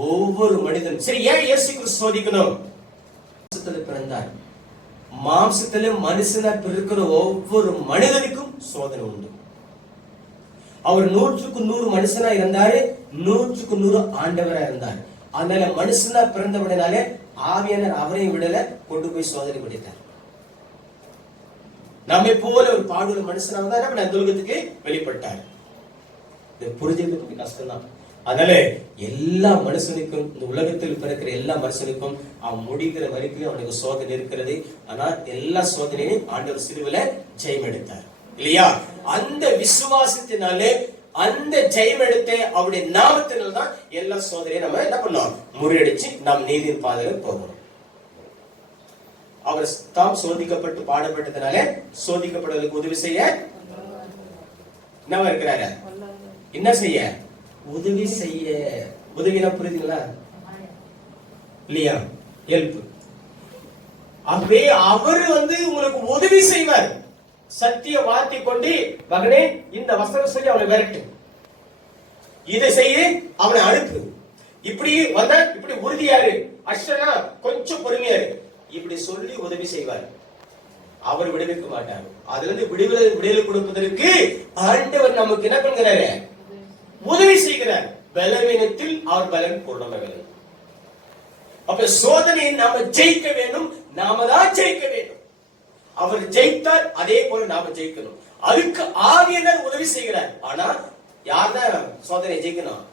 ஒவ்வொரு மனிதனும் சரி, ஏன் இயேசு கிறிஸ்து சோதிக்கணும்? பிறந்தார், மாம்சத்தில மனுஷனா பிறக்கிற ஒவ்வொரு மனிதனுக்கும் சோதனை உண்டு. அவர் 100க்கு 100 மனுஷனா இருந்தாரு, 100க்கு 100 ஆண்டவரா இருந்தார். அதனால மனுஷனா பிறந்தபடினாலே ஆவியானவர் அவரையும் விடல, கொண்டு போய் சோதனை பண்ணிட்டார். நம்மை போல ஒரு பாடுள்ள மனுஷனாக தான் நம்ம இந்த உலகத்துக்கு வெளிப்பட்டார். இது புரிஞ்சுக்கிறது கஷ்டம் தான். அதனால எல்லா மனுஷனுக்கும், இந்த உலகத்தில் பிறக்கிற எல்லா மனுஷனுக்கும் அவன் முடிக்கிற வரைக்கும் அவனுக்கு சோதனை இருக்கிறது. ஆனா எல்லா சோதனையும் ஆண்டவர் சிலுவையில ஜெயம் எடுத்தார் இல்லையா? அந்த விசுவாசத்தினாலே, அந்த ஜெயம் எடுத்த அவருடைய நாமத்தினால தான் எல்லா சோதனையும் நம்ம என்ன பண்ணோம், முறியடிச்சு நாம் நீதியின் பாதையில போகணும். அவர் தாம் சோதிக்கப்பட்டு பாடப்பட்டதுனால சோதிக்கப்படுவதற்கு உதவி செய்ய என்ன இருக்கிறாரு? என்ன செய்ய? உதவி செய்ய. உதவினா புரியுதுங்களா இல்லையா? ஹெல்ப். ஆகவே அவர் உங்களுக்கு உதவி செய்வார். சத்திய வார்த்தை கொண்டு, மகனே இந்த வசனம் சொல்லி அவனை விரட்டு, இதை செய்ய, அவனை அனுப்பு, இப்படி வந்த இப்படி உறுதியாரு, அஷ்டனா கொஞ்சம் பொறுமையாரு, இப்படி சொல்லி உதவி செய்வார். அவர் விடுவிக்க மாட்டார். அதுல இருந்து விடுதலை கொடுப்பதற்கு ஆண்டவர் நமக்கு என்ன பண்ணுகிறாரு? உதவி செய்கிறார். பலவீனத்தில் அவர் பலன் பூர்ணமாகிறது. அப்ப சோதனையை நாம ஜெயிக்க வேண்டும், நாம தான் ஜெயிக்க வேண்டும். அவர் ஜெயித்தார், அதே போல நாம ஜெயிக்கணும். அதுக்கு ஆவியானவர் உதவி செய்கிறார். ஆனா யார் தான் சோதனை ஜெயிக்கணும்?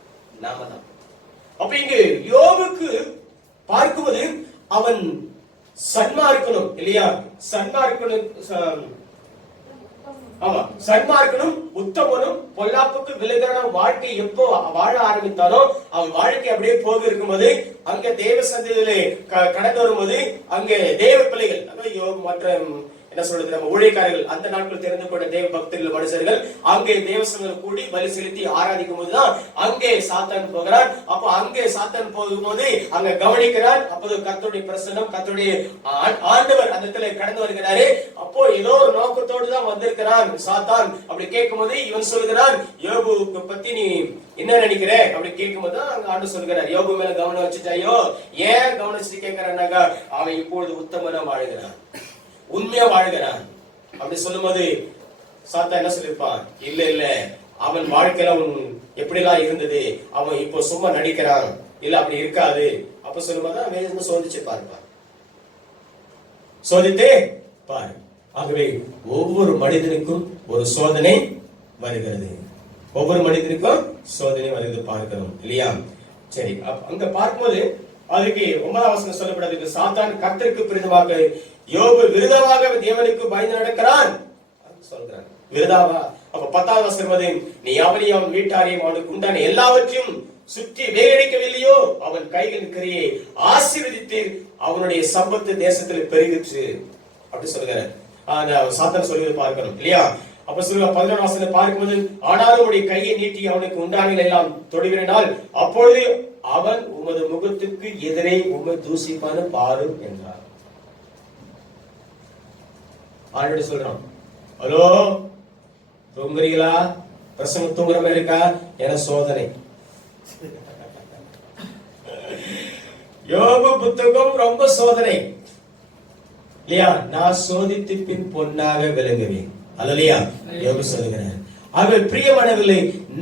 நாம தான். அப்ப இங்க யோபுக்கு பார்க்கும்போது அவன் சன்மார்க்கனும் இல்லையா? சன்மார்க்கனும் உத்தமனும் பொல்லாப்புக்கு விலகான வாழ்க்கை எப்போ வாழ ஆரம்பித்தாரோ, அவன் வாழ்க்கை அப்படியே போக இருக்கும்போது அங்க தேவ சந்திலே கடந்து வரும்போது அங்கே தேவ பிள்ளைகள் மற்ற என்ன சொல்றது, நம்ம ஊழியக்காரர்கள் அந்த நாட்கள் தெரிந்து கொண்ட தேவ பக்தர்கள் மனுஷர்கள் அங்கே தேவசனங்கள் கூடி பலி செலுத்தி ஆராதிக்கும் போதுதான் அங்கே சாத்தான் போகிறான். அப்ப அங்கே சாத்தான் போகும்போது அங்க கவனிக்கிறான். அப்போது கர்த்தருடைய பிரசன்னம், கர்த்தருடைய ஆண்டவர் அந்த இடத்துல கடந்து வருகிறாரு. அப்போ ஏதோ ஒரு நோக்கத்தோடு தான் வந்திருக்கிறான் சாத்தான். அப்படி கேட்கும் போது இவன் சொல்கிறான், யோபுக்கு பத்தி நீ என்ன நினைக்கிற அப்படி கேட்கும் போது அங்க ஆண்டு சொல்கிறார், யோபு மேல கவனம் வச்சுட்டாயோ, ஏன் கவனம் வச்சுட்டு கேட்கிறான்னாக்கா அவன் இப்பொழுது உத்தமனா வாழ்கிறான், உண்மையா வாழ்கிறான். அப்படி சொல்லும் போது சாத்தா என்ன சொல்லிருப்பான், இல்ல இல்ல அவன் வாழ்க்கையில அவன் எப்படி எல்லாம் இருந்தது, அவன் இப்போ சும்மா நடிக்கிறான், இல்ல அப்படி இருக்காது. அப்ப சொல்லும்போது வேதனை சோதிச்சு பார்ப்பான், சோதித்தே பாரு. ஆகவே ஒவ்வொரு மனிதனுக்கும் ஒரு சோதனை வருகிறது, ஒவ்வொரு மனிதனுக்கும் சோதனை வருகிறது பார்க்கிறோம் இல்லையா? சரி, அங்க பார்க்கும்போது அதுக்கு 9ஆம் வசனம் சொல்லப்படுது, சாத்தான் கர்த்தருக்கு விரோதமாக யோபு விரோதமாக தேவனுக்கு பயந்து நடக்கிறான் சொல்றான். விரோதாவா? அப்ப 10ஆம் வசனம், நீ அவனையும் அவன் வீட்டாரையும் அவனுக்கு உண்டான எல்லாவற்றையும் சுற்றி வேகடிக்கவில்லையோ, அவன் கைகளின் கிரியை ஆசீர்வதித்து அவனுடைய சம்பத்து தேசத்தில் பெருகிற்று அப்படி சொல்கிறார். சாத்தான் சொல்லுவது பார்க்கணும் இல்லையா? அப்ப சொல்லுங்க 11ஆம் வசனம் பார்க்கும்போது, ஆனாலும் உடைய கையை நீட்டி அவனுக்கு உண்டானதை எல்லாம் தொடுவினால் அப்பொழுது அவன் உமது முகத்துக்கு எதிரே உம்மை தூசிப்பான பாரும் என்றார். ஆல்ரெடி சொல்றான், ஹலோ தூங்குறீங்களா, பிரசங்க தூங்குற மாதிரி இருக்கா, என சோதனை. யோபு புத்தகம் ரொம்ப சோதனை இல்லையா? நான் சோதித்து பின் பொன்னாக விளங்குவேன். அல்லையா? யோபு சொல்லுகிறார். ஆகவே பிரியமானவர்களே,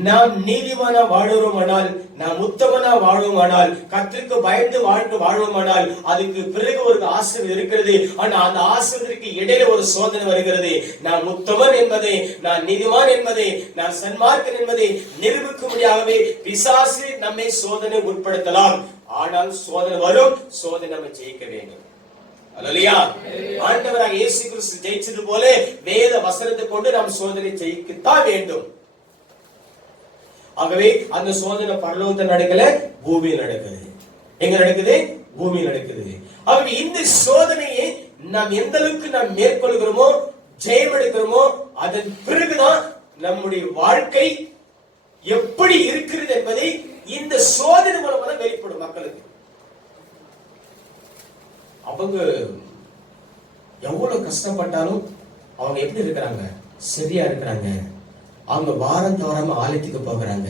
நாம் நீதிமானா வாழ்வோமானால், நாம் உத்தமனா வாழ்வோமானால், கர்த்தருக்கு பயந்து வாழ்வோமானால் அதுக்கு பிறகு ஒரு ஆசீர்வாதம் இருக்கிறது. ஆனா அந்த ஆசீர்வாதத்திற்கு இடையில ஒரு சோதனை வருகிறது. நான் உத்தமன் என்பதை, நான் நீதிமான் என்பதை, நான் சன்மார்க்கன் என்பதை நிரூபிக்கும்படியாகவே பிசாசு நம்மை சோதனை உட்படுத்தலாம். ஆனால் சோதனை வரும், சோதனை நம்ம ஜெயிக்க வேண்டும். அல்லேலூயா. ஆண்டவராக இயேசு கிறிஸ்து ஜெயிச்சது போல வேத வசனத்தை கொண்டு நாம் சோதனை ஜெயிக்கத்தான் வேண்டும். ஆகவே அந்த சோதனை பரலோகத்தில் நடக்கல, பூமியில் நடக்குது. எங்க நடக்குது? பூமியில் நடக்குது. ஆகவே இந்த சோதனையை நாம் எந்த அளவுக்கு நாம் மேற்கொள்கிறோமோ, ஜெயம் எடுக்கிறோமோ, அதன் பிறகுதான் நம்முடைய வாழ்க்கை எப்படி இருக்கிறது என்பதை இந்த சோதனை மூலமா தான் வெளிப்படும் மக்களுக்கு. அவங்க எவ்வளவு கஷ்டப்பட்டாலும் அவங்க எப்படி இருக்கிறாங்க? சரியா இருக்கிறாங்க. அவங்க வாரம் தவறாம ஆலயத்துக்கு போகிறாங்க,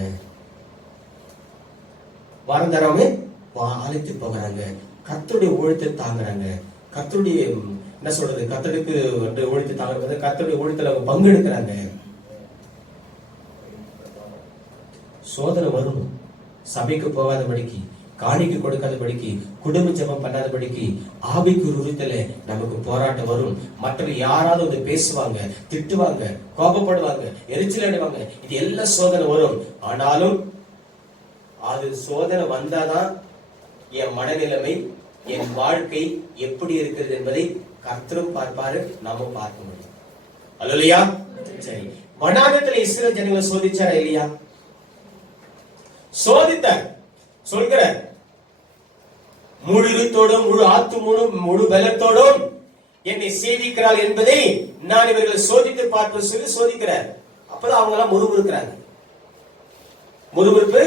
வாரம் தவறாம ஆலயத்துக்கு போகிறாங்க, கர்த்தருடைய ஊழியத்தை தாங்குறாங்க, கர்த்தருடைய என்ன சொல்றது, கர்த்தருக்கு ஊழியத்தை தாங்குறது, கர்த்தருடைய ஊழியத்துல அவங்க பங்கெடுக்கிறாங்க. சோதனை வரும், சபைக்கு போகாதபடிக்கு, காணிக்கு கொடுக்காதபடிக்கு, குடும்ப ஜெபம் பண்ணாதபடிக்கு, ஆவிக்கு உறுத்தல நமக்கு போராட்டம் வரும். மற்றவங்க யாராவது வந்து பேசுவாங்க, திட்டுவாங்க, கோபப்படுவாங்க, எரிச்சல் அடைவாங்க. இது எல்லாம் சோதனை வரும். ஆனாலும் அது சோதனை வந்தாதான் என் மனநிலைமை, என் வாழ்க்கை எப்படி இருக்கிறது என்பதை கர்த்தரும் பார்ப்பாரு, நாம பார்க்க முடியும். அல்லேலூயா. சரி, வனாந்தரத்துல இஸ்ரவேல் ஜனங்களை சோதிச்சாரா இல்லையா? சோதித்தார். சொல்கிறார், முழு இருத்தோடும் முழு ஆத்துமோடும் முழு பலத்தோடும் என்னை சேவிக்கிறாள் என்பதை நான் இவர்களை சோதித்து பார்ப்பது சொல்லி சோதிக்கிறார். அப்பதான் அவங்க எல்லாம் முறுமுறுக்கிறாங்க, முறுமுறுப்பு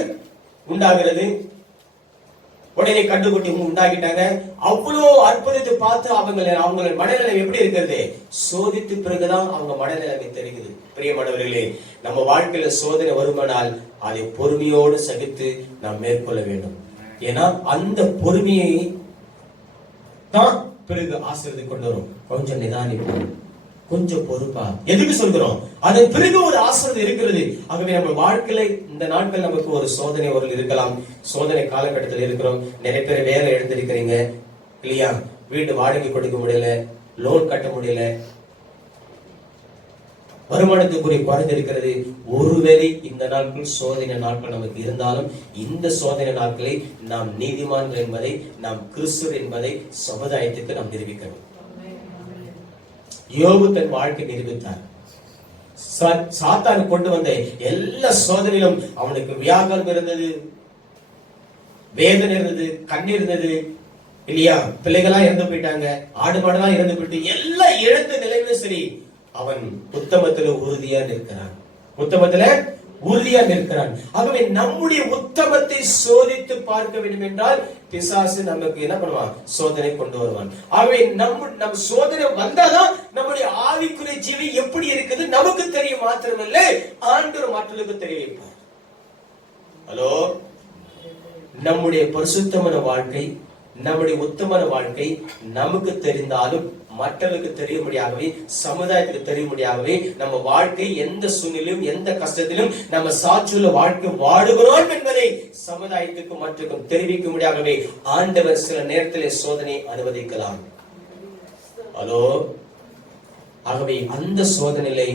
உண்டாகிறது. உடனே கண்டுகுட்டி உண்டாகிட்டாங்க. அவ்வளவு அற்புதத்தை பார்த்து அவங்கள மனநிலை எப்படி இருக்கிறது? சோதித்து பிறகுதான் அவங்க மனநிலைமை தெரிகிறது. பிரியமானவர்களே, நம்ம வாழ்க்கையில சோதனை வருமானால் அதை பொறுமையோடு சகித்து நாம் மேற்கொள்ள வேண்டும். ஏன்னா அந்த பொறுமையை தான் பிறகு ஆசீர்வாதம் கொண்டு வரும். கொஞ்சம் நிதானிப்போம், கொஞ்சம் பொறுப்பா. எதுக்கு சொல்கிறோம்? அதன் பிறகு ஒரு ஆசீர்வாதம் இருக்கிறது. ஆகவே நம்ம வாழ்க்கையில இந்த நாட்கள் நமக்கு ஒரு சோதனை ஒரு இருக்கலாம். சோதனை காலகட்டத்தில் இருக்கிறோம். நிறைய பேர் வேலை எடுத்திருக்கிறீங்க இல்லையா? வீட்டு வாடகை கொடுக்க முடியல, லோன் கட்ட முடியல, வருமானத்துக்குரிய குறைந்திருக்கிறது. ஒருவேளை இந்த நாட்கள் சோதனை நாட்கள் நமக்கு இருந்தாலும், இந்த சோதனை நாட்களை நாம் நீதிமான்கள் என்பதை, நாம் கிறிஸ்துவர் என்பதை சமுதாயத்துக்கு நாம் நிரூபிக்கணும். யோபு தன் வாழ்க்கை நிரூபித்தார். சாத்தான் கொண்டு வந்த எல்லா சோதனையிலும் அவனுக்கு வியாகுலம் இருந்தது, வேதனை இருந்தது, கண்ணீர் இருந்தது இல்லையா, பிள்ளைகளா இறந்து போயிட்டாங்க, ஆடு மாடெல்லாம் இறந்து போயிட்டு எல்லாம் இழந்த நிலையிலும் சரி அவன் உத்தமத்துல உறுதியா நிற்கிறான், உத்தமத்துல உறுதியா நிற்கிறான். ஆகவே நம்முடைய உத்தமத்தை சோதித்து பார்க்க வேண்டும் என்றால் பிசாசு நமக்கு என்ன பண்ணுவான், சோதனை கொண்டு வருவான். ஆகவே நம்ம சோதனை வந்தாதான் நம்முடைய ஆவிக்குரிய ஜீவி எப்படி இருக்குது நமக்கு தெரியும், மாத்திரமல்ல ஆண்டவர் மற்றவர்களுக்கு தெரிய வைப்பார். ஹலோ, நம்முடைய பரிசுத்தமான வாழ்க்கை, நம்முடைய உத்தமமான வாழ்க்கை நமக்கு தெரிந்தாலும் மற்றவர்களுக்கு தெரியும்படியாகவே, சமுதாயத்துக்கு தெரியும்படியாகவே நம்ம வாழ்க்கை எந்த சூழ்நிலையும் எந்த கஷ்டத்திலும் நம்ம சாட்சியுள்ள வாழ்க்கை வாழுகிறோம் என்பதை சமுதாயத்துக்கு மற்றவர்களுக்கும் தெரிவிக்கும்படியாகவே ஆண்டவர் சில நேரத்திலே சோதனை அனுமதிக்கலாம். ஹலோ, ஆகவே அந்த சோதனையை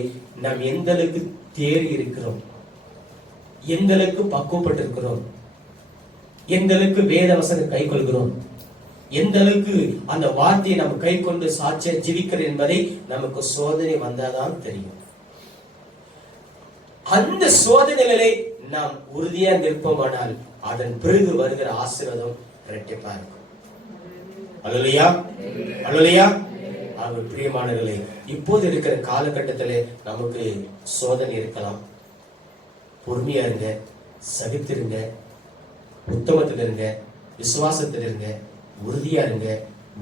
நாம் எந்த அளவுக்கு தேறி இருக்கிறோம், எந்த அளவுக்கு பக்குவப்பட்டிருக்கிறோம், எந்த அளவுக்கு வேத வசனம் கை கொள்கிறோம், எந்த அளவுக்கு அந்த வார்த்தையை நம்ம கை கொண்டு சாட்சிய ஜீவிக்கிறோம் என்பதை நமக்கு சோதனை வந்தாதான் தெரியும். அந்த சோதனைகளை நாம் உறுதியா நிற்போமானால் அதன் பிறகு வருகிற ஆசீர்வாதம் இரட்டிப்பா இருக்கும். அல்லேலூயா, அல்லேலூயா. அவர் பிரியமானவர்களே, இப்போது இருக்கிற காலகட்டத்திலே நமக்கு சோதனை இருக்கலாம். பொறுமையா இருங்க, சகித்திருங்க, உத்தமத்தில் இருங்க, விசுவாசத்தில் இருங்க, உறுதியா இருங்க,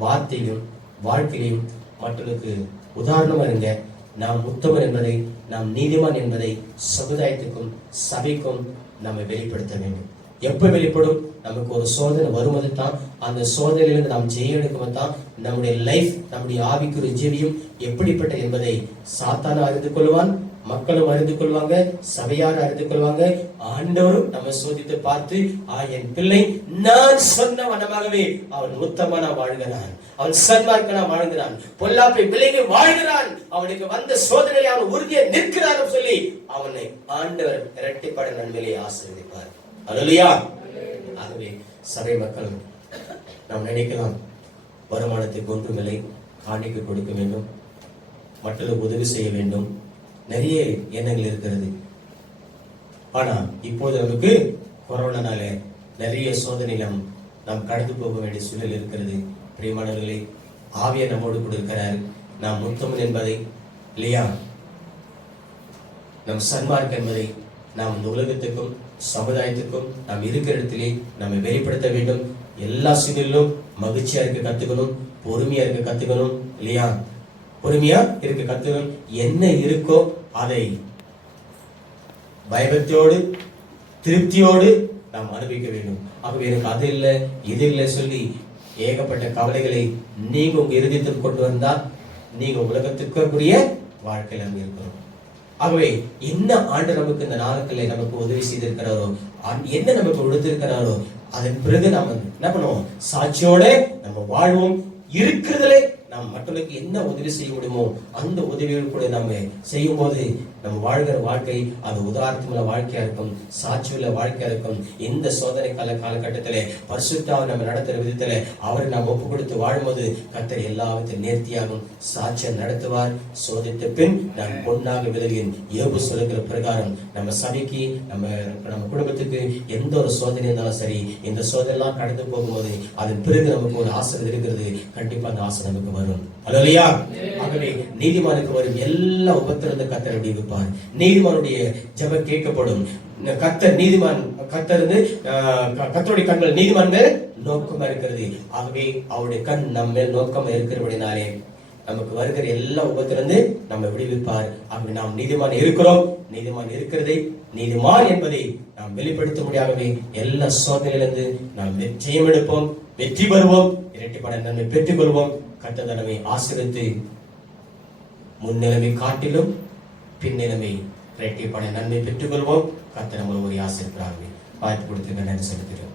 வார்த்தையிலும் வாழ்க்கையிலும் மற்றவர்களுக்கு உதாரணமா இருங்க. நாம் உத்தமர் என்பதை, நாம் நீதிமான் என்பதை சமுதாயத்துக்கும் சபைக்கும் நம்ம வெளிப்படுத்த வேண்டும். எப்ப வெளிப்படும், நமக்கு ஒரு சோதனை வரும்போது தான், அந்த சோதனையிலிருந்து நாம் ஜெயம் எடுக்கும் தான் நம்முடைய லைஃப், நம்முடைய ஆவிக்குரிய ஜீவியம் எப்படிப்பட்ட என்பதை சாத்தானும் அறிந்து கொள்வான், மக்களும் அறிந்து கொள்வாங்க, சபையார் அறிந்து கொள்வாங்க. ஆண்டவரும் நம்ம சோதித்து பார்த்து, என் பிள்ளை நான் சொன்ன வண்ணமாகவே அவன் உத்தமனா வாழ்கிறான், அவன் சன்மார்க்கனா வாழ்கிறான், பொல்லாப்பை விலகி வாழ்கிறான், அவனுக்கு வந்த சோதனையை அவன் உறுதியை நிற்கிறான் சொல்லி அவனை ஆண்டவர் இரட்டிப்பாட நன்மையிலே ஆசீர்வதிப்பார். அல்லேலூயா. ஆகவே சபை மக்கள் நாம் நினைக்கலாம், வருமானத்துக்கு ஒன்றுமில்லை, காணிக்கு கொடுக்க வேண்டும், மற்றவர்களுக்கு உதவி செய்ய வேண்டும், நிறைய எண்ணங்கள் இருக்கிறது. ஆனா இப்போது நமக்கு கொரோனானால நிறைய சோதனை நாம் கடந்து போக வேண்டிய சூழல் இருக்கிறது. பிரியமானவர்களே, ஆவியா நம்மோடு கூட இருக்கிறார். நாம் உத்தமன் என்பதை, இல்லையா, நம் சன்மார்க்கம் என்பதை நாம் இந்த உலகத்துக்கும் சமுதாயத்துக்கும் நாம் இருக்கிற இடத்திலே நம்ம வெளிப்படுத்த வேண்டும். எல்லா சூழ்நிலையிலும் மகிழ்ச்சியா இருக்க கத்துக்கணும், பொறுமையா இருக்க கத்துக்கணும், இல்லையா, பொறுமையா இருக்க கத்துக்கணும். என்ன இருக்கோ அதை பயபக்தியோடு திருப்தியோடு நாம் அனுபவிக்க வேண்டும். ஆகவே எனக்கு அது இல்லை இது இல்லை சொல்லி ஏகப்பட்ட கவலைகளை நீங்க உங்க இருதயத்தில் கொண்டு வந்தால் நீங்க உலகத்துக்குரிய வாழ்க்கையில் அங்க இருக்கணும். ஆகவே என்ன ஆண்டு நமக்கு இந்த நாட்களில் நமக்கு உதவி செய்திருக்கிறாரோ, என்ன நமக்கு கொடுத்திருக்கிறாரோ, அதன் பிறகு நாம என்ன பண்ணுவோம், சாட்சியோட நம்ம வாழ்வோம். இருக்கிறதுல நாம் மற்றவர்களுக்கு என்ன உதவி செய்ய முடியுமோ அந்த உதவியோடு கூட நம்ம செய்யும் போது நம்ம வாழ்கிற வாழ்க்கை அது உதாரணமுள்ள வாழ்க்கையா இருக்கும், சாட்சியுள்ள வாழ்க்கையா இருக்கும். இந்த சோதனை காலகட்டத்திலே பரிசுத்தாவை நம்ம நடத்துற விதத்துல அவரை நாம் ஒப்பு கொடுத்து வாழும்போது கர்த்தர் எல்லாவற்றையும் நேர்த்தியாகும் சாட்சியம் நடத்துவார். சோதித்த பின் நான் பொன்னாக விலகின் யோபு சொல்லுகிற பிரகாரம் நம்ம சபைக்கு நம்ம குடும்பத்துக்கு எந்த ஒரு சோதனை இருந்தாலும் சரி, இந்த சோதனை எல்லாம் கடந்து போகும்போது அதன் பிறகு நமக்கு ஒரு ஆசை இருக்கிறது. கண்டிப்பா அந்த ஆசை நமக்கு வரும். அல்லேலூயா. ஆகவே நீதிமானுக்கு வரும் எல்லா உபத்திரத்தை கர்த்தர் விடுவிப்பார். நீதிமானுடைய ஜெபம் கேட்கப்படும். கர்த்தர் நீதிமான், கர்த்தருடைய கண்கள் நீதிமான் மேல் நோக்கமா இருக்கிறது. ஆகவே அவருடைய கண் நம்ம மேல் நோக்கமா இருக்கிறபடினாலே நமக்கு வருகிற எல்லா உபத்திலிருந்து நம்ம விடுவிப்பார். ஆகவே நாம் நீதிமான் இருக்கிறோம். நீதிமான் இருக்கிறதை, நீதிமான் என்பதை நாம் வெளிப்படுத்த முடியாகவே எல்லா சோதனையிலிருந்து நாம் ஜெயம் எடுப்போம், வெற்றி பெறுவோம், இரட்டிப்பான நன்மை பெற்றுக் கொள்வோம். கர்த்தர் நம்மை ஆசீர்வதித்து முன்னிலைமை காட்டிலும் பின்னிலைமை இரட்டிப்பான நன்மை பெற்றுக் கொள்வோம். கர்த்தர் நம்மளை ஒரு ஆசீர்வதிப்பார். வாய்ப்பு கொடுத்து நன்றி செலுத்துகிறோம்.